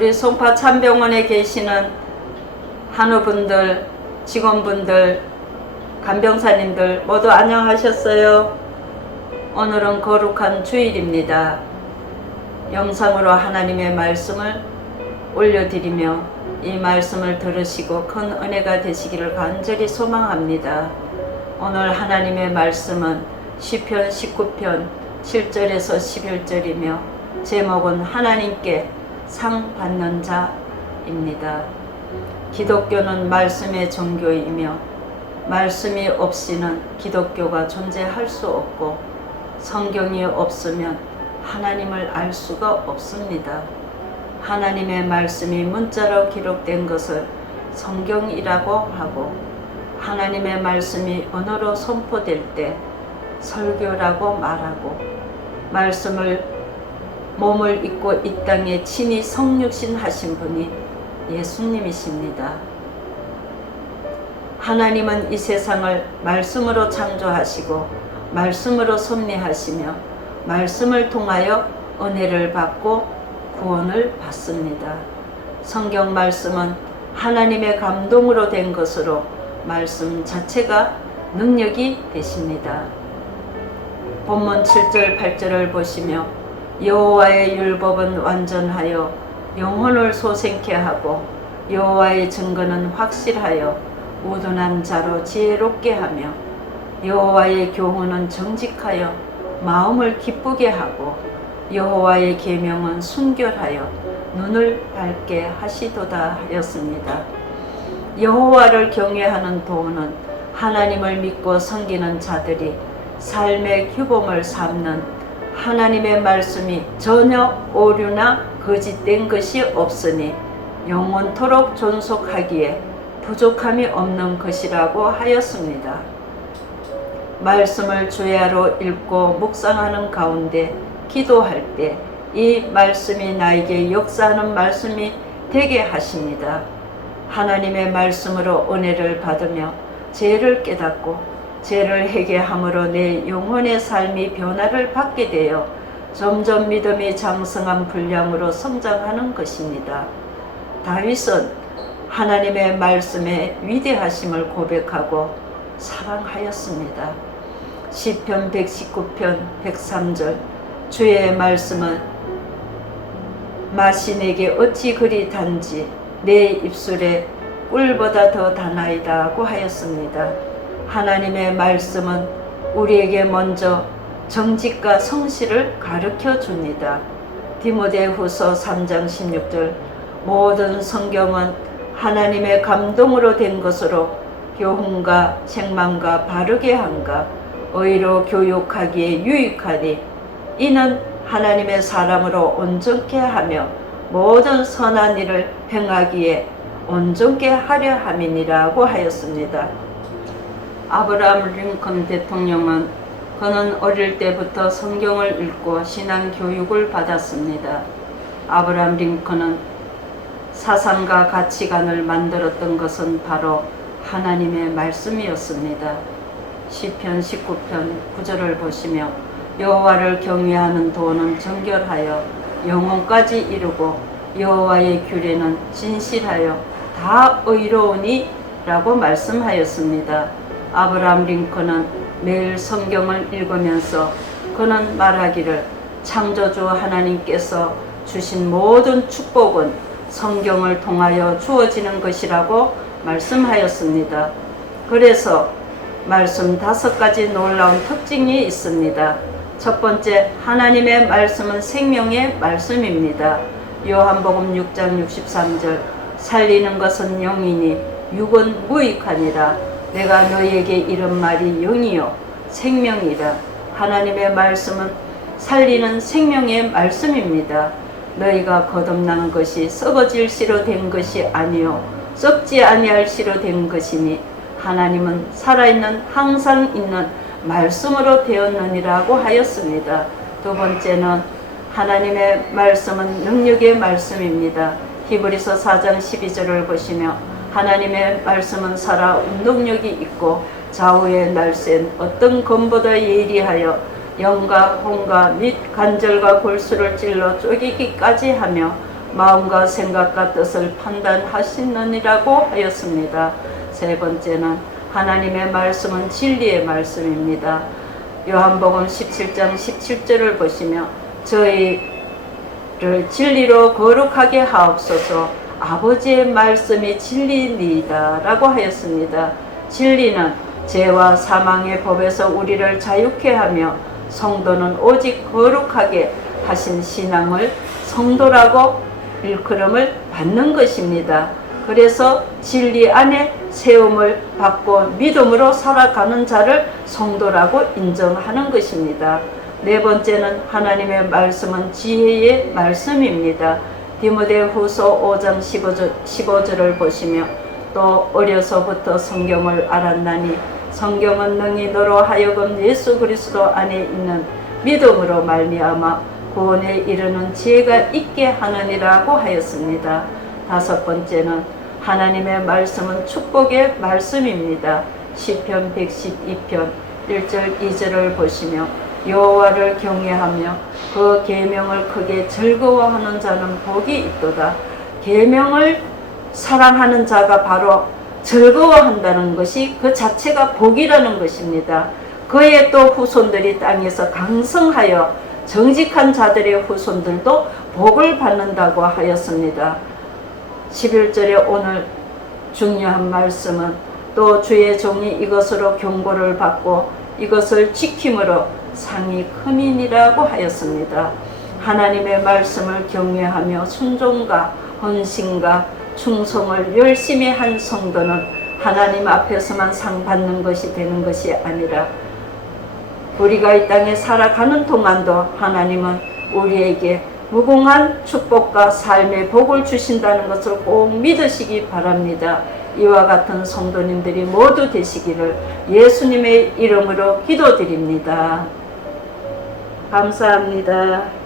우리 송파 참병원에 계시는 한우분들, 직원분들, 간병사님들 모두 안녕하셨어요? 오늘은 거룩한 주일입니다. 영상으로 하나님의 말씀을 올려드리며 이 말씀을 들으시고 큰 은혜가 되시기를 간절히 소망합니다. 오늘 하나님의 말씀은 시편 19편 7절에서 11절이며 제목은 하나님께 상 받는 자입니다. 기독교는 말씀의 종교이며 말씀이 없이는 기독교가 존재할 수 없고 성경이 없으면 하나님을 알 수가 없습니다. 하나님의 말씀이 문자로 기록된 것을 성경이라고 하고 하나님의 말씀이 언어로 선포될 때 설교라고 말하고 말씀을 몸을 입고 이 땅에 친히 성육신 하신 분이 예수님이십니다. 하나님은 이 세상을 말씀으로 창조하시고 말씀으로 섭리하시며 말씀을 통하여 은혜를 받고 구원을 받습니다. 성경 말씀은 하나님의 감동으로 된 것으로 말씀 자체가 능력이 되십니다. 본문 7절 8절을 보시며 여호와의 율법은 완전하여 영혼을 소생케 하고 여호와의 증거는 확실하여 우둔한 자로 지혜롭게 하며 여호와의 교훈은 정직하여 마음을 기쁘게 하고 여호와의 계명은 순결하여 눈을 밝게 하시도다 하였습니다. 여호와를 경외하는 도는 하나님을 믿고 섬기는 자들이 삶의 규범을 삼는 하나님의 말씀이 전혀 오류나 거짓된 것이 없으니 영원토록 존속하기에 부족함이 없는 것이라고 하였습니다. 말씀을 주야로 읽고 묵상하는 가운데 기도할 때 이 말씀이 나에게 역사하는 말씀이 되게 하십니다. 하나님의 말씀으로 은혜를 받으며 죄를 깨닫고 죄를 회개함으로 내 영혼의 삶이 변화를 받게 되어 점점 믿음이 장성한 분량으로 성장하는 것입니다. 다윗은 하나님의 말씀의 위대하심을 고백하고 사랑하였습니다. 시편 119편 103절 주의 말씀은 맛이 내게 어찌 그리 단지 내 입술에 꿀보다 더 다나이다 고 하였습니다. 하나님의 말씀은 우리에게 먼저 정직과 성실을 가르쳐 줍니다. 디모데후서 3장 16절 모든 성경은 하나님의 감동으로 된 것으로 교훈과 책망과 바르게 함과 의로 교육하기에 유익하니 이는 하나님의 사람으로 온전케 하며 모든 선한 일을 행하기에 온전케 하려 함이니라고 하였습니다. 아브라함 링컨 대통령은 그는 어릴 때부터 성경을 읽고 신앙 교육을 받았습니다. 아브라함 링컨은 사상과 가치관을 만들었던 것은 바로 하나님의 말씀이었습니다. 시편 19편 9절을 보시며 여호와를 경외하는 도는 정결하여 영혼까지 이루고 여호와의 규례는 진실하여 다 의로우니 라고 말씀하였습니다. 아브라함 링컨은 매일 성경을 읽으면서 그는 말하기를 창조주 하나님께서 주신 모든 축복은 성경을 통하여 주어지는 것이라고 말씀하였습니다. 그래서 말씀 5가지 놀라운 특징이 있습니다. 첫 번째, 하나님의 말씀은 생명의 말씀입니다. 요한복음 6장 63절 살리는 것은 영이니 육은 무익하니라. 내가 너희에게 이른 말이 영이요 생명이라. 하나님의 말씀은 살리는 생명의 말씀입니다. 너희가 거듭난 것이 썩어질 씨로 된 것이 아니요 썩지 아니할 씨로 된 것이니 하나님은 살아있는 항상 있는 말씀으로 되었느니라고 하였습니다. 두 번째는 하나님의 말씀은 능력의 말씀입니다. 히브리서 4장 12절을 보시며 하나님의 말씀은 살아 운동력이 있고 좌우의 날쌘 어떤 검보다 예리하여 영과 혼과 및 관절과 골수를 찔러 쪼개기까지 하며 마음과 생각과 뜻을 판단하시느니라고 하였습니다. 세 번째는 하나님의 말씀은 진리의 말씀입니다. 요한복음 17장 17절을 보시며 저희를 진리로 거룩하게 하옵소서 아버지의 말씀이 진리니이다 라고 하였습니다. 진리는 죄와 사망의 법에서 우리를 자유케 하며 성도는 오직 거룩하게 하신 신앙을 성도라고 일컬음을 받는 것입니다. 그래서 진리 안에 세움을 받고 믿음으로 살아가는 자를 성도라고 인정하는 것입니다. 네 번째는 하나님의 말씀은 지혜의 말씀입니다. 디모데후서 5장 15절을 보시며 또 어려서부터 성경을 알았나니 성경은 능히 너로 하여금 예수 그리스도 안에 있는 믿음으로 말미암아 구원에 이르는 지혜가 있게 하느니라고 하였습니다. 다섯 번째는 하나님의 말씀은 축복의 말씀입니다. 시편 112편 1절 2절을 보시며 여호와를 경외하며 그 계명을 크게 즐거워하는 자는 복이 있도다. 계명을 사랑하는 자가 바로 즐거워한다는 것이 그 자체가 복이라는 것입니다. 그의 또 후손들이 땅에서 강성하여 정직한 자들의 후손들도 복을 받는다고 하였습니다. 11절에 오늘 중요한 말씀은 또 주의 종이 이것으로 경고를 받고 이것을 지킴으로 상이 크민이라고 하였습니다. 하나님의 말씀을 경외하며 순종과 헌신과 충성을 열심히 한 성도는 하나님 앞에서만 상 받는 것이 되는 것이 아니라 우리가 이 땅에 살아가는 동안도 하나님은 우리에게 무궁한 축복과 삶의 복을 주신다는 것을 꼭 믿으시기 바랍니다. 이와 같은 성도님들이 모두 되시기를 예수님의 이름으로 기도드립니다. 감사합니다.